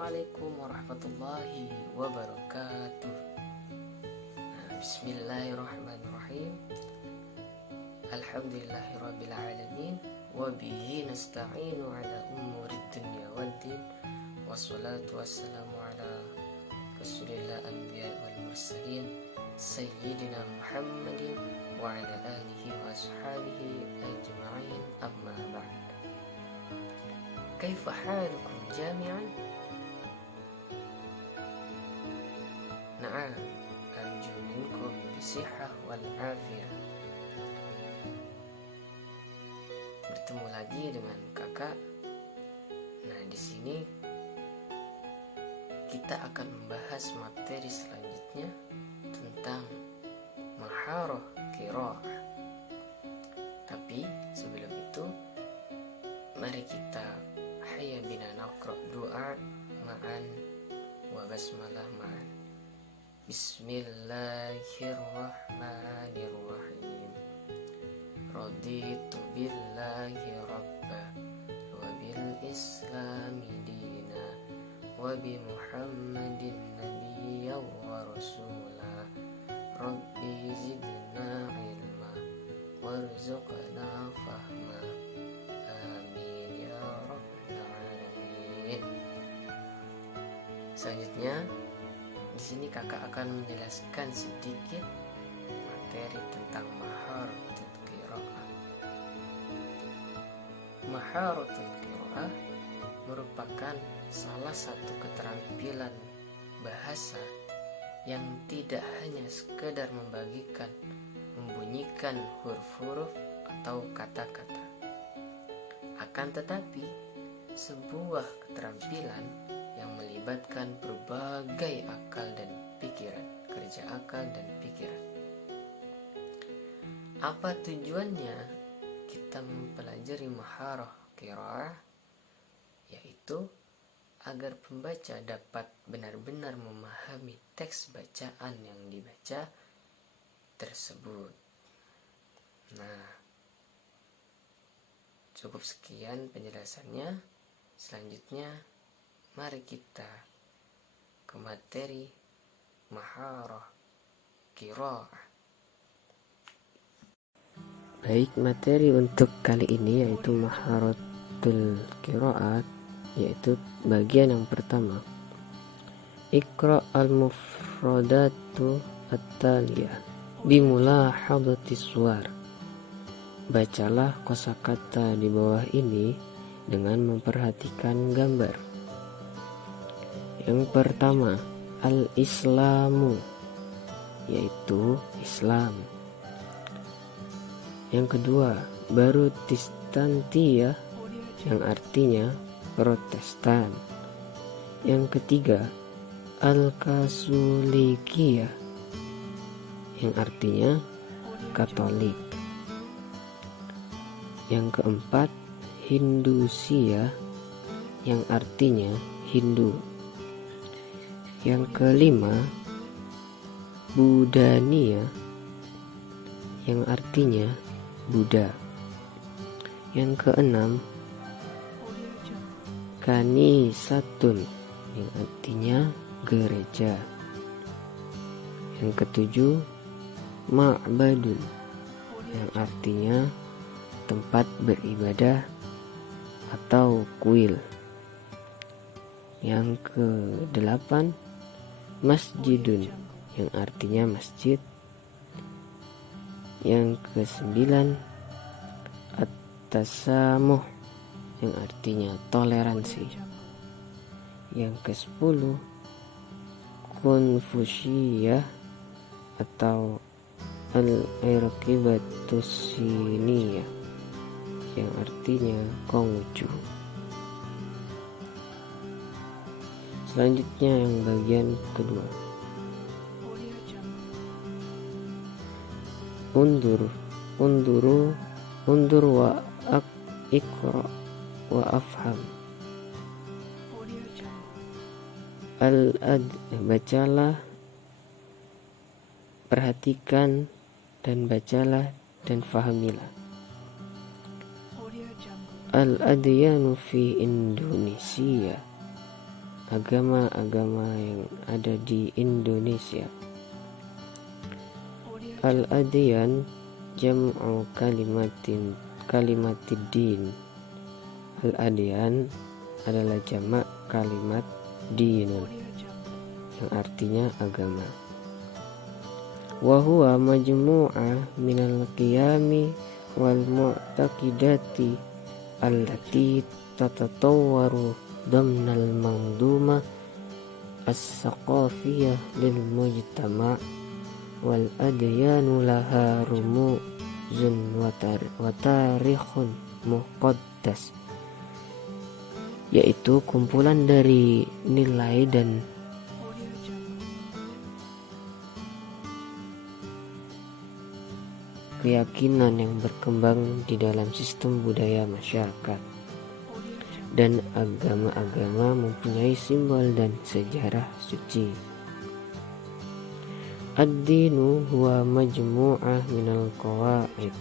Assalamualaikum warahmatullahi wabarakatuh. Bismillahirrahmanirrahim. Alhamdulillahirabbil alamin wa bihi nasta'inu ala umurid dunya waddin. Wassalatu wassalamu ala rasulillah anbiya wal mursalin sayyidina Muhammadin wa ala alihi wa ashabihi ajma'in, amma ba'd. Kaifa halukum jami'an? Na'am, arju minkum bisihah wal afiyah. Bertemu lagi dengan kakak. Nah, di sini kita akan membahas materi selanjutnya tentang maharah qiraah. Tapi sebelum itu, mari kita hayya bina naqra doa ma'an wa basmalah ma'an. Bismillahirrahmanirrahim. Raditu billahi rabba wa bil islami dina wa bi muhammadin nabiyya wa rasula. Rabbi zidna ilma warzuqna fahma. Amin ya rabbal alamin. Selanjutnya, di sini kakak akan menjelaskan sedikit materi tentang maharatul qiraah. Maharatul qiraah merupakan salah satu keterampilan bahasa yang tidak hanya sekedar membunyikan huruf-huruf atau kata-kata. Akan tetapi, sebuah keterampilan yang melibatkan berbagai akal dan pikiran, kerja akal dan pikiran. Apa tujuannya kita mempelajari maharah qiraah? Yaitu agar pembaca dapat benar-benar memahami teks bacaan yang dibaca tersebut. Nah, cukup sekian penjelasannya. Selanjutnya, mari kita ke materi maharah qiraah. Baik, materi untuk kali ini yaitu maharatul qiraat, yaitu bagian yang pertama. Iqra al-mufradatu at-taliyah bimulahadhati suwar. Bacalah kosakata di bawah ini dengan memperhatikan gambar. Yang pertama, al-islamu, yaitu Islam. Yang kedua, Protestantia, yang artinya Protestan. Yang ketiga, al-kasulikia, yang artinya Katolik. Yang keempat, Hindusia, yang artinya Hindu. Yang kelima, Budania, yang artinya Buddha. Yang keenam, Kanisatun, yang artinya gereja. Yang ketujuh, Ma'badun, yang artinya tempat beribadah atau kuil. Yang kedelapan, Masjidun, yang artinya masjid. Yang kesembilan, At-tasamuh, yang artinya toleransi. Yang ke-10, Konfusia atau al-irqibatus siniyah, yang artinya Konghucu. Selanjutnya yang bagian kedua. Undur wa iqra wa afham. Bacalah, perhatikan dan bacalah dan fahamilah. Al-adyanu fi Indonesia, agama-agama yang ada di Indonesia. Al-adyan jam'u kalimatiddin. Al-adyan adalah jamak kalimat dinun, yang artinya agama. Wa huwa majmu'ah minal qiyami wal mu'taqidati allati tatatawwaru damnal manzuma as-saqafiyah lil mujtama' wal adyanu laha rumuzun wa tarikhun muqaddas, yaitu kumpulan dari nilai dan keyakinan yang berkembang di dalam sistem budaya masyarakat. Dan agama-agama mempunyai simbol dan sejarah suci. Ad-dinu huwa majmu'ah minal qawaid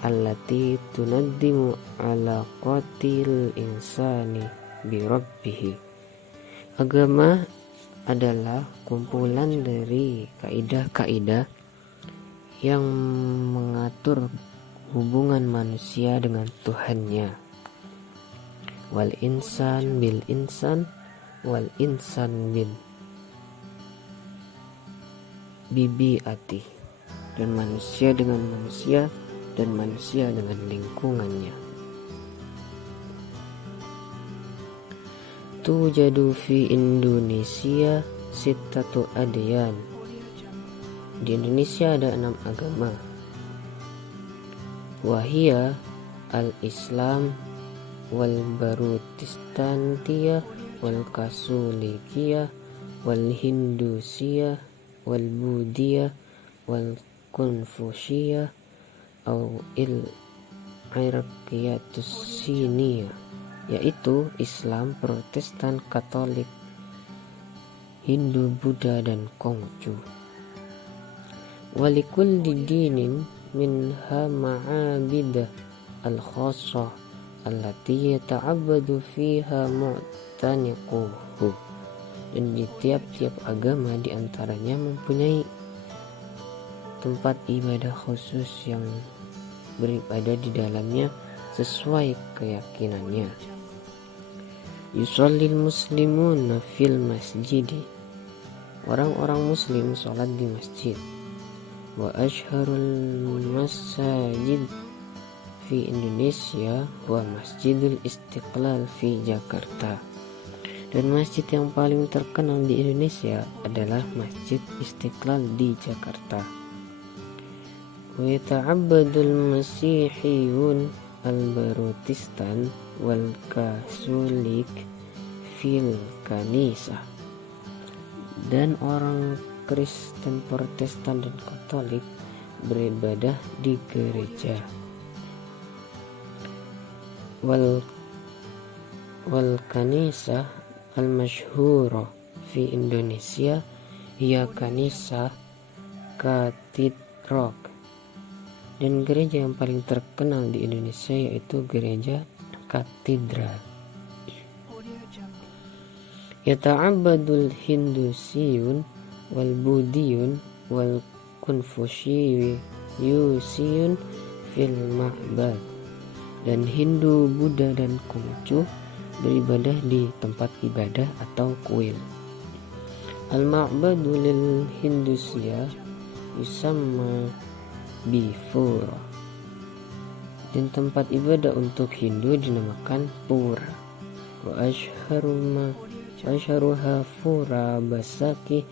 allati tunaddimu alaqatil insani bi rabbih. Agama adalah kumpulan dari kaidah-kaidah yang mengatur hubungan manusia dengan Tuhannya. Wal insan bil insan wal insan bil bibi'ati, dan manusia dengan manusia dan manusia dengan lingkungannya. Tujadu fi Indonesia sittatu adyan. Di Indonesia ada 6 agama. Wahia al-Islam wal Barutistantiyah wal Kasulikiyah wal Hindusiyah wal Buddhiyah wal Konfusyiyah au il Iraqiyatus Siniyah, yaitu Islam, Protestan, Katolik, Hindu, Buddha, dan Konghucu. Walikulli dinin minha ma'abidah al-khassah allati yata'abbadu fiha mu'taniquhu, dan di tiap-tiap agama diantaranya mempunyai tempat ibadah khusus yang beribadah di dalamnya sesuai keyakinannya. Yusallil muslimuna fil masjidi, orang-orang muslim sholat di masjid. Wa ashharul masajid fi Indonesia wa Masjidul Istiqlal fi Jakarta, dan masjid yang paling terkenal di Indonesia adalah Masjid Istiqlal di Jakarta. Wa yata'abbadul masihiyun al-Barutistan wal Kasulik fil kanisah, dan orang Kristen, Protestan, dan Katolik beribadah di gereja. Wal kanisah al-masyhurah fi Indonesia hiya kanisah katedral, dan gereja yang paling terkenal di Indonesia yaitu gereja katedral. Yata'abbadul hindusiyun wal buddhiyun wal konfusyiyun fil ma'bad, dan Hindu, Buddha, dan Konghucu beribadah di tempat ibadah atau kuil. Al-ma'badu lil hindusiyah yusamma bifura, dan tempat ibadah untuk Hindu dinamakan pura. Wa ashharuha pura Basaki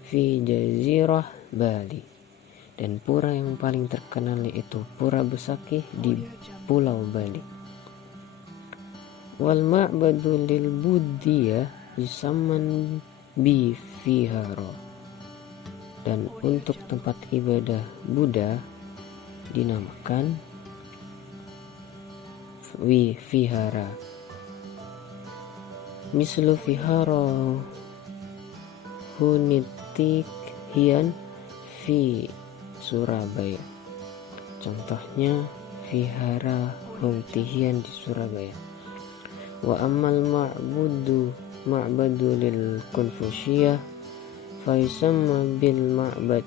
fi jazirah Bali, dan pura yang paling terkenal yaitu Pura Besakih di Pulau Bali. Wal ma'badu lil Buddhiyah yusamman bi vihara, dan untuk tempat ibadah Buddha dinamakan vihara. Mislu vihara Hunitik Hian fi Surabaya, contohnya vihara Huntihian di Surabaya. Wa ammal ma'budu ma'badu lil Konfusiya fayusamma bil ma'bad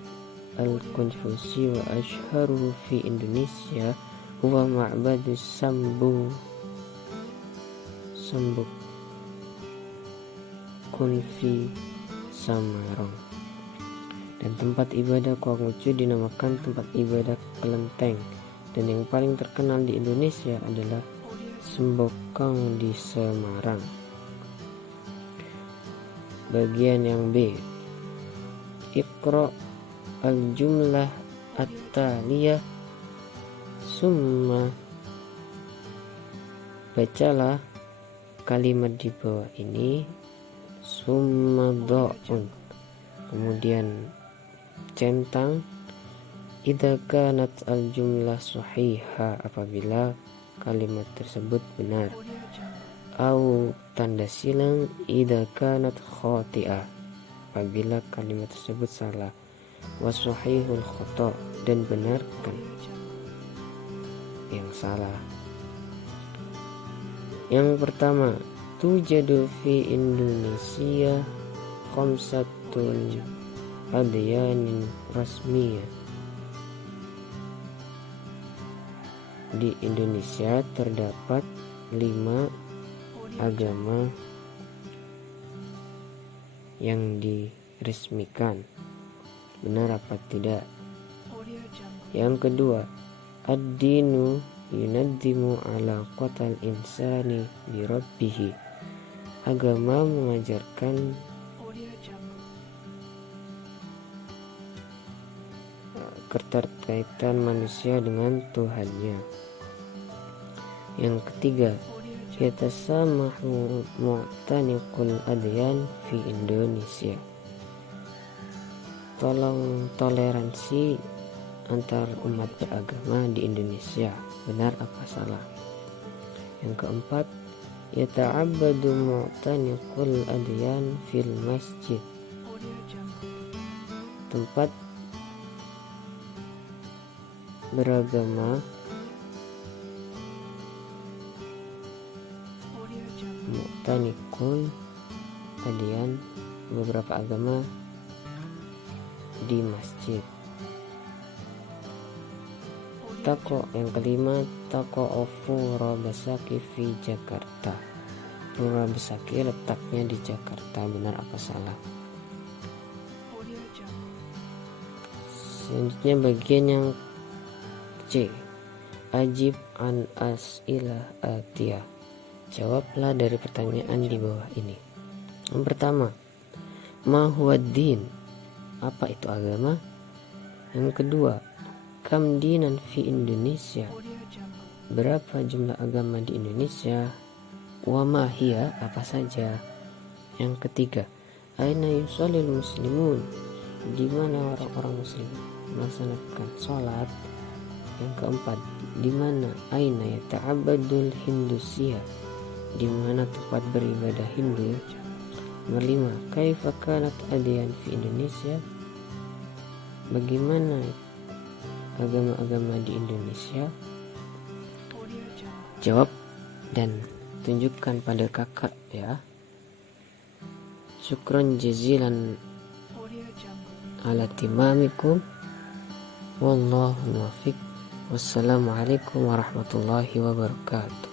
al-Konfusi wa ashharuhu fi Indonesia huwa ma'badus Sambuk Kunfi Samarong. Dan tempat ibadah Konghucu dinamakan tempat ibadah kelenteng, dan yang paling terkenal di Indonesia adalah Sembokong di Semarang. Bagian yang B, Iqra al-jumlah at-taliyah summa, bacalah kalimat di bawah ini, summa do'un, kemudian centang, idza kanat al-jumlah sahihah, apabila kalimat tersebut benar, au tanda silang, idza kanat khati'ah, apabila kalimat tersebut salah, wasahihul khata', dan benarkan yang salah. Yang pertama, tujadu fi Indonesia khamsatun adyanin rasmiyah. Di Indonesia terdapat 5 agama yang diresmikan. Benar apa tidak? Yang kedua, ad-dinu yunaddimu ala qatal insani bi rabbih. Agama mengajarkan keterkaitan manusia dengan Tuhannya. Yang ketiga, yatasamahu mu'taniqul adyan fi Indonesia. Tolong toleransi antar umat beragama di Indonesia. Benar apa salah? Yang keempat, yata'abbadu mu'taniqul adyan fil masjid. Tempat beragama mu'taniqul adyan, beberapa agama di masjid. Yang kelima, Pura Besaki fi Jakarta. Pura Besaki letaknya di Jakarta. Benar apa salah? Selanjutnya bagian yang C, ajib an as'ilah atiyah. Jawablah dari pertanyaan di bawah ini. Yang pertama, ma huwa din? Apa itu agama? Yang kedua, kam dinan fi Indonesia? Berapa jumlah agama di Indonesia? Wa ma hiya? Apa saja? Yang ketiga, aina yusallil muslimun? Di mana orang-orang muslim melaksanakan sholat? Yang keempat, di mana aina yata'abbadul hindusia? Di mana tempat beribadah Hindu? Nomor 5, kaifa kanat adyan fi Indonesia? Bagaimana agama-agama di Indonesia? Jawab dan tunjukkan pada kakak ya. Syukran jazilan ala timamikum, wallahu muwaffiq. Wassalamualaikum warahmatullahi wabarakatuh.